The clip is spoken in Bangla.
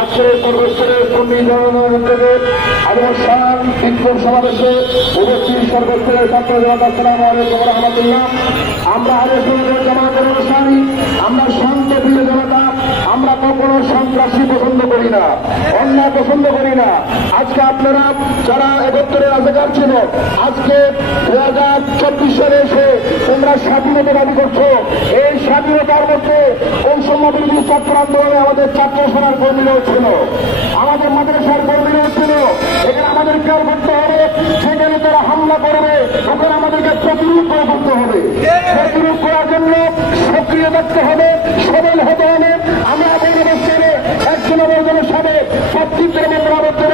আজকের পূর্বেশ্বরের কর্মী জনগণের উদ্যোগে আলোচনার বিক্ষোভ সমাবেশে উপস্থিত সর্বস্তরের ছাত্র জনতা আসসালামু আলাইকুম ওয়া রাহমাতুল্লাহ। আমরা আহলে সুন্নাত জামাতের অনুসারী, আমরা শান্ত প্রিয় জনতা, আমরা কখনো সন্ত্রাসী পছন্দ করি না, অন্যায় পছন্দ করি না। আজকে আপনারা যারা 71-এর রাজাকার ছিল, আজকে 2024 সালে এসে তোমরা স্বাধীনতা দাবি করছো। এই স্বাধীনতার মধ্যে বৈষম্য বিরোধী ছাত্র আন্দোলনে আমাদের ছাত্র সেনার কর্মীরাও ছিল, আমাদের মাদ্রাসার কর্মীরাও ছিল। এখানে আমাদের খেয়াল করতে হবে, সেখানে তারা হামলা করবে, ওখানে আমাদেরকে প্রতিরোধ করতে হবে। প্রতিরোধ করার জন্য সক্রিয় থাকতে হবে, সবল হতে হবে। আমরা বৈরবের একজন সাবেক প্রত্যেকের মধ্যে